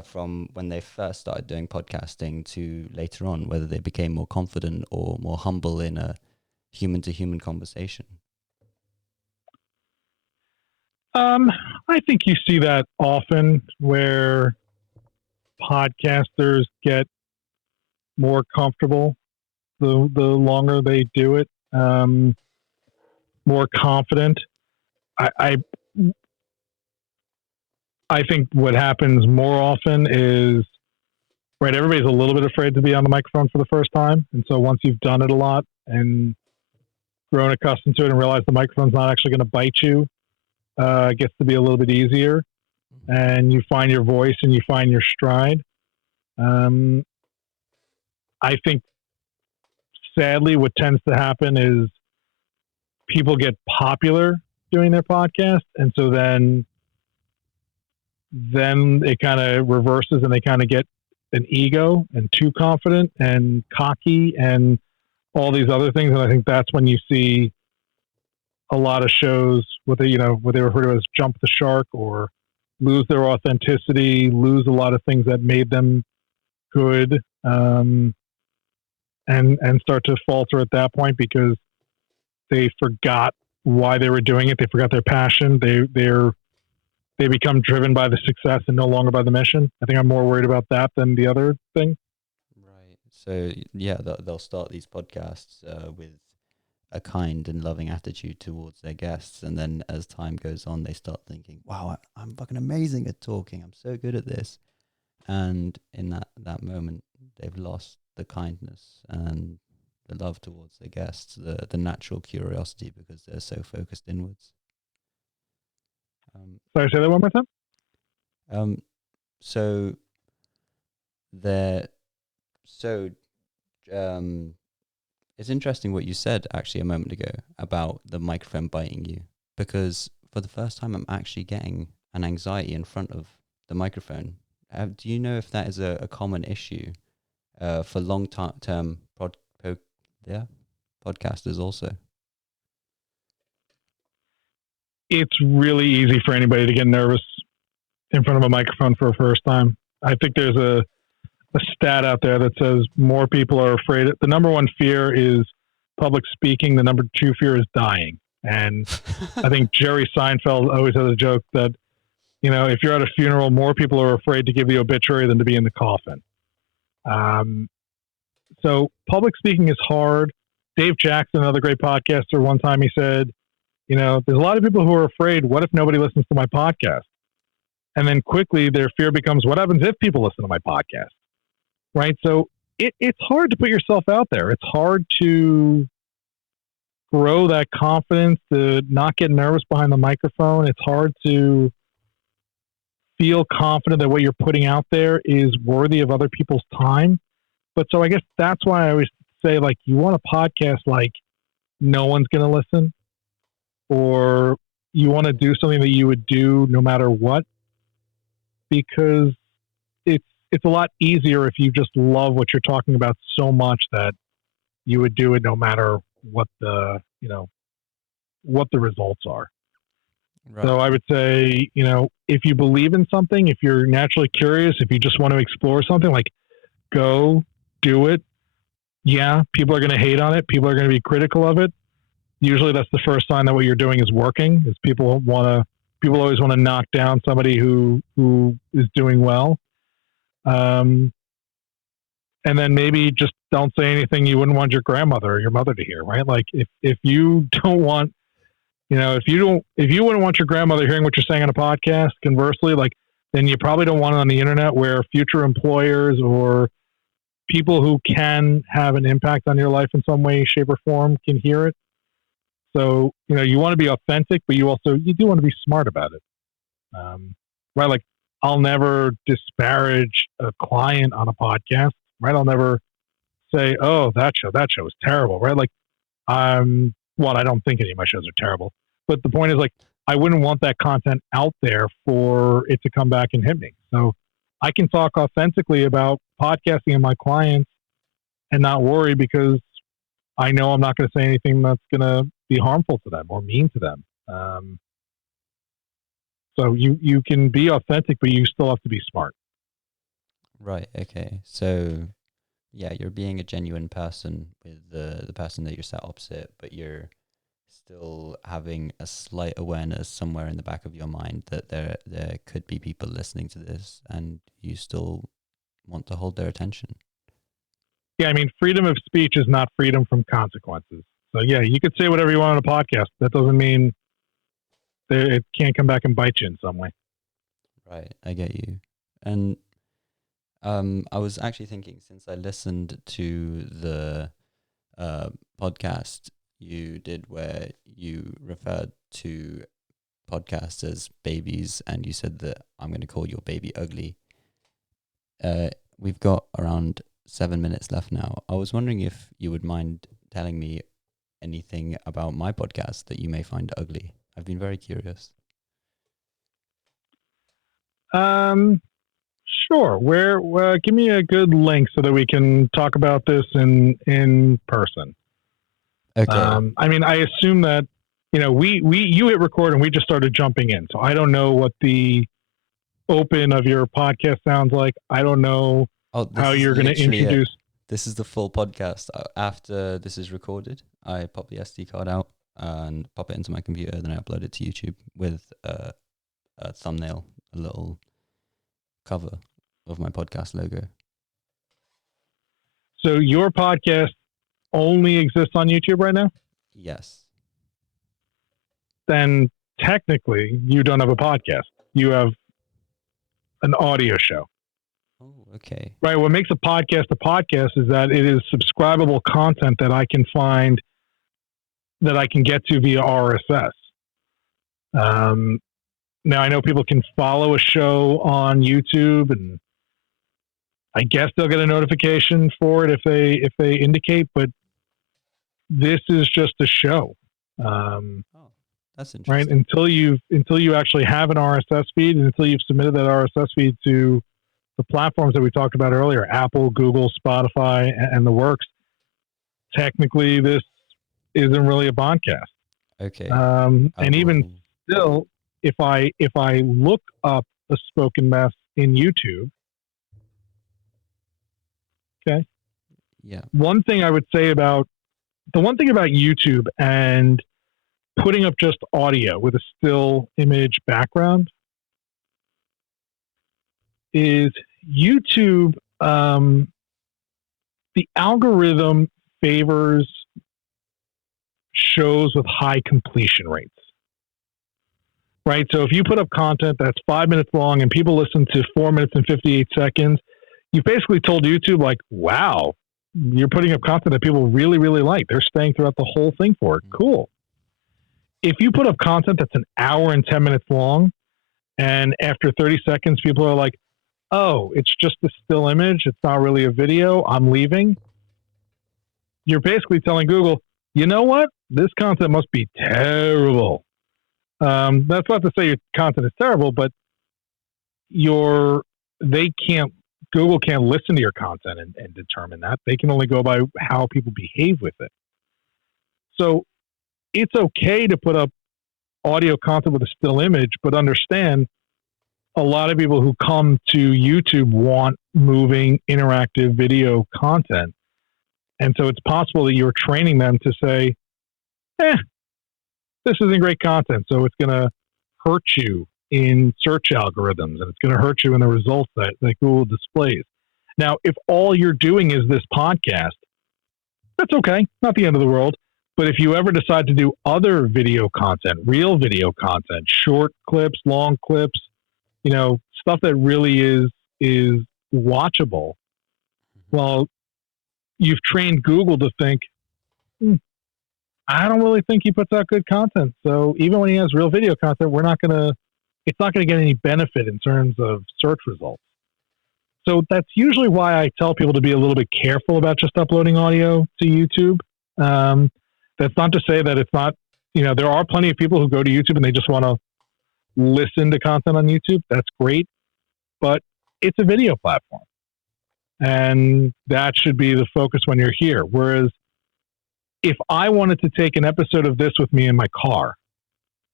from when they first started doing podcasting to later on, whether they became more confident or more humble in a human-to-human conversation? I think you see that often, where podcasters get more comfortable the longer they do it, more confident. I think what happens more often is, right, everybody's a little bit afraid to be on the microphone for the first time. And so once you've done it a lot and grown accustomed to it and realized the microphone's not actually going to bite you, it gets to be a little bit easier, and you find your voice and you find your stride. I think, sadly, what tends to happen is people get popular doing their podcast, and so then it kind of reverses, and they kind of get an ego and too confident and cocky and all these other things. And I think that's when you see a lot of shows what they refer to as jump the shark, or lose their authenticity, lose a lot of things that made them good, and start to falter at that point because they forgot why they were doing it. They forgot their passion. They become driven by the success and no longer by the mission. I think I'm more worried about that than the other thing. Right. So yeah, they'll start these podcasts with a kind and loving attitude towards their guests, and then as time goes on, they start thinking, "Wow, I'm fucking amazing at talking. I'm so good at this." And in that moment, they've lost the kindness and the love towards their guests, the natural curiosity, because they're so focused inwards. Sorry, say that one more time. So it's interesting what you said actually a moment ago about the microphone biting you, because for the first time I'm actually getting an anxiety in front of the microphone. Do you know if that is a common issue for long-term Yeah, podcasters also. It's really easy for anybody to get nervous in front of a microphone for a first time. I think there's a stat out there that says more people are afraid. The number one fear is public speaking. The number two fear is dying. And I think Jerry Seinfeld always has a joke that, if you're at a funeral, more people are afraid to give the obituary than to be in the coffin. So public speaking is hard. Dave Jackson, another great podcaster, one time he said, there's a lot of people who are afraid, what if nobody listens to my podcast? And then quickly their fear becomes, what happens if people listen to my podcast? Right? So it's hard to put yourself out there. It's hard to grow that confidence, to not get nervous behind the microphone. It's hard to feel confident that what you're putting out there is worthy of other people's time. But so I guess that's why I always say, like, you want a podcast like no one's going to listen, or you want to do something that you would do no matter what, because it's a lot easier if you just love what you're talking about so much that you would do it no matter what the results are. Right. So I would say, if you believe in something, if you're naturally curious, if you just want to explore something, like, go do it. Yeah, people are going to hate on it. People are going to be critical of it. Usually that's the first sign that what you're doing is working, is people always want to knock down somebody who is doing well. And then maybe just don't say anything you wouldn't want your grandmother or your mother to hear, right? Like if you don't want, if you wouldn't want your grandmother hearing what you're saying on a podcast, conversely, like, then you probably don't want it on the internet where future employers or people who can have an impact on your life in some way, shape, or form can hear it. So, you want to be authentic, but you do want to be smart about it. Right? Like, I'll never disparage a client on a podcast, right? I'll never say, oh, that show is terrible, right? Like, I don't think any of my shows are terrible. But the point is, like, I wouldn't want that content out there for it to come back and hit me. So I can talk authentically about podcasting and my clients and not worry, because I know I'm not going to say anything that's going to be harmful to them or mean to them. So you can be authentic, but you still have to be smart. Right. Okay. So, yeah, you're being a genuine person with the person that you're sat opposite, but you're still having a slight awareness somewhere in the back of your mind that there could be people listening to this, and you still want to hold their attention. Yeah, I mean, freedom of speech is not freedom from consequences. So, yeah, you could say whatever you want on a podcast. That doesn't mean it can't come back and bite you in some way. Right, I get you. And I was actually thinking, since I listened to the podcast you did where you referred to podcasts as babies, and you said that I'm going to call your baby ugly. We've got around 7 minutes left now. I was wondering if you would mind telling me anything about my podcast that you may find ugly. I've been very curious. Sure. Give me a good link so that we can talk about this in person. Okay. I mean, I assume that, you hit record and we just started jumping in. So I don't know what the open of your podcast sounds like. I don't know how you're going to introduce. This is the full podcast. After this is recorded, I pop the SD card out and pop it into my computer. Then I upload it to YouTube with a thumbnail, a little cover of my podcast logo. So your podcast only exists on YouTube right now? Yes. Then technically you don't have a podcast. You have an audio show. Oh, okay. Right. What makes a podcast is that it is subscribable content that I can find, that I can get to via RSS. Now I know people can follow a show on YouTube, and I guess they'll get a notification for it if they indicate, but this is just a show. That's interesting. Right. Until you actually have an RSS feed, and until you've submitted that RSS feed to the platforms that we talked about earlier, Apple, Google, Spotify, and the works, technically this isn't really a podcast. Okay. And even still, if I look up a spoken mess in YouTube, okay. Yeah. One thing I would say about YouTube and putting up just audio with a still image background is YouTube. The algorithm favors shows with high completion rates, right? So if you put up content that's 5 minutes long and people listen to 4 minutes and 58 seconds, you basically told YouTube, like, wow, you're putting up content that people really, really like. They're staying throughout the whole thing for it. Cool. If you put up content that's an hour and 10 minutes long, and after 30 seconds, people are like, oh, it's just a still image, it's not really a video, I'm leaving. You're basically telling Google, you know what? This content must be terrible. That's not to say your content is terrible, but Google can't listen to your content and determine that. They can only go by how people behave with it. So it's okay to put up audio content with a still image, but understand a lot of people who come to YouTube want moving, interactive video content. And so it's possible that you're training them to say, this isn't great content, so it's going to hurt you in search algorithms, and it's going to hurt you in the results that Google displays. Now, if all you're doing is this podcast, that's okay, not the end of the world. But if you ever decide to do other video content, real video content, short clips, long clips, stuff that really is watchable, well, you've trained Google to think, I don't really think he puts out good content. So even when he has real video content, it's not going to get any benefit in terms of search results. So that's usually why I tell people to be a little bit careful about just uploading audio to YouTube. That's not to say that it's not, there are plenty of people who go to YouTube and they just want to listen to content on YouTube. That's great, but it's a video platform. And that should be the focus when you're here. Whereas if I wanted to take an episode of this with me in my car,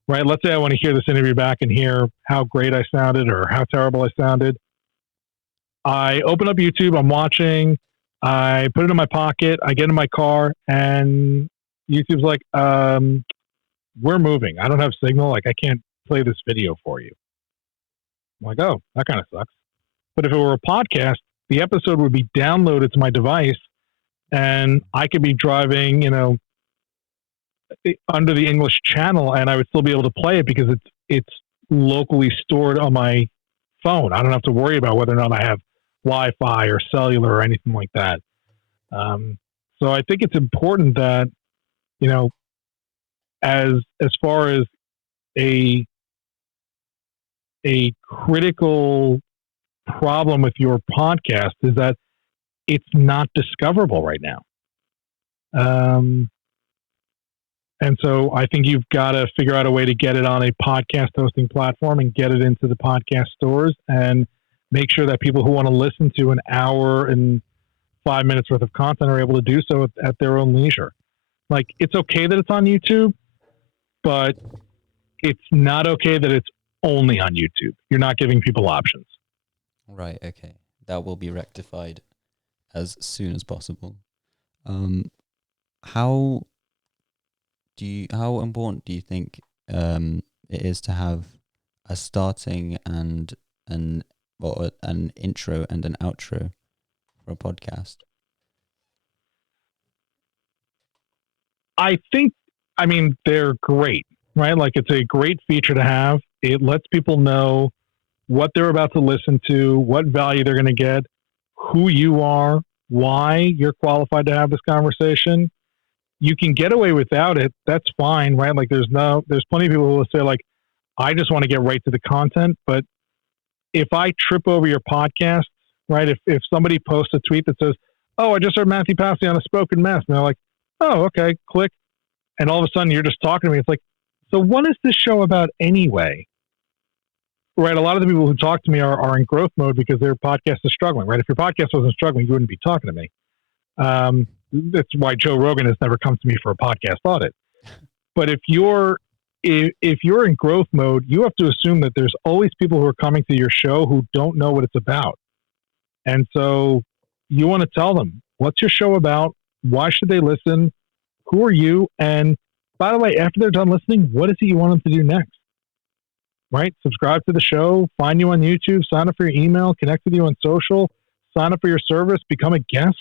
right? Let's say I want to hear this interview back and hear how great I sounded or how terrible I sounded. I open up YouTube, I'm watching, I put it in my pocket, I get in my car, and YouTube's like, we're moving. I don't have signal. Like, I can't play this video for you. I'm like, oh, that kind of sucks. But if it were a podcast, the episode would be downloaded to my device, and I could be driving, under the English channel, and I would still be able to play it because it's locally stored on my phone. I don't have to worry about whether or not I have Wi-Fi or cellular or anything like that. So I think it's important that, as far as a critical problem with your podcast is that it's not discoverable right now. And so I think you've got to figure out a way to get it on a podcast hosting platform and get it into the podcast stores and make sure that people who want to listen to an hour and 5 minutes worth of content are able to do so at their own leisure. Like, it's okay that it's on YouTube, but it's not okay that it's only on YouTube. You're not giving people options. Right. Okay. That will be rectified as soon as possible. How important do you think it is to have a starting and an intro and an outro for a podcast? I mean, they're great, right? Like, it's a great feature to have. It lets people know what they're about to listen to, what value they're going to get, who you are, why you're qualified to have this conversation. You can get away without it. That's fine, right? Like, there's plenty of people who will say, like, I just want to get right to the content. But if I trip over your podcast, right? If somebody posts a tweet that says, oh, I just heard Mathew Passey on a spoken mess, and they're like, oh, okay, click. And all of a sudden you're just talking to me. It's like, so what is this show about anyway? Right. A lot of the people who talk to me are in growth mode because their podcast is struggling, right? If your podcast wasn't struggling, you wouldn't be talking to me. that's why Joe Rogan has never come to me for a podcast audit. But if you're in growth mode, you have to assume that there's always people who are coming to your show who don't know what it's about. And so you want to tell them, what's your show about? Why should they listen? Who are you? And by the way, after they're done listening, what is it you want them to do next? Right? Subscribe to the show, find you on YouTube, sign up for your email, connect with you on social, sign up for your service, become a guest.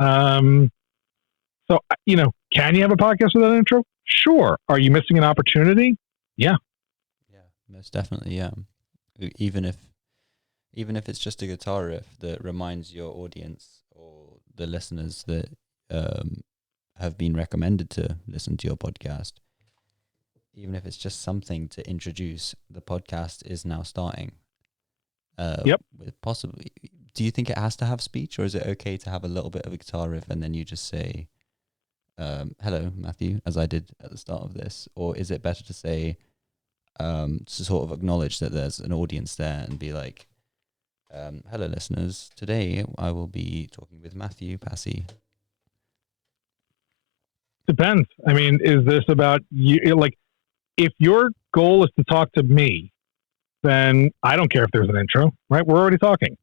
So, can you have a podcast without an intro? Sure. Are you missing an opportunity? Yeah. Yeah, most definitely. Yeah. Even if it's just a guitar riff that reminds your audience or the listeners that have been recommended to listen to your podcast, even if it's just something to introduce, the podcast is now starting. Yep. With possibly, do you think it has to have speech, or is it okay to have a little bit of a guitar riff and then you just say, hello, Matthew, as I did at the start of this? Or is it better to say, to sort of acknowledge that there's an audience there and be like, hello, listeners, today I will be talking with Mathew Passey. Depends. I mean, is this about you? Like, if your goal is to talk to me, then I don't care if there's an intro, right? We're already talking.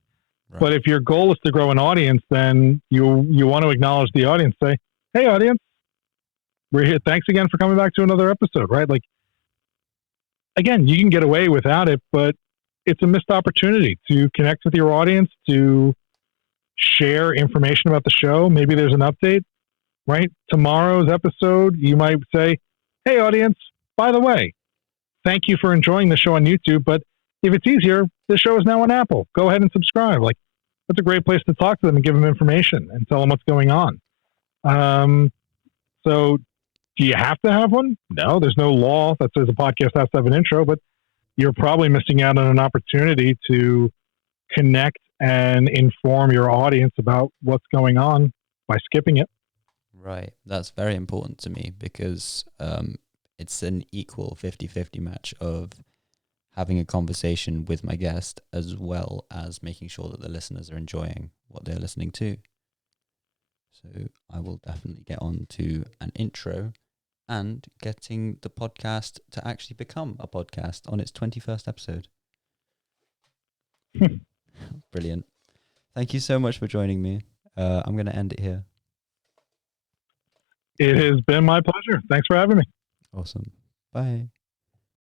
Right. But if your goal is to grow an audience, then you want to acknowledge the audience. Say, hey, audience, we're here. Thanks again for coming back to another episode, right? Like, again, you can get away without it, but it's a missed opportunity to connect with your audience, to share information about the show. Maybe there's an update, right? Tomorrow's episode, you might say, hey, audience, by the way, thank you for enjoying the show on YouTube, but if it's easier, the show is now on Apple. Go ahead and subscribe. Like, that's a great place to talk to them and give them information and tell them what's going on. So do you have to have one? No, there's no law that says a podcast has to have an intro, but you're probably missing out on an opportunity to connect and inform your audience about what's going on by skipping it. Right. That's very important to me because it's an equal 50-50 match of having a conversation with my guest as well as making sure that the listeners are enjoying what they're listening to. So I will definitely get on to an intro and getting the podcast to actually become a podcast on its 21st episode. Brilliant. Thank you so much for joining me. I'm going to end it here. It has been my pleasure. Thanks for having me. Awesome. Bye.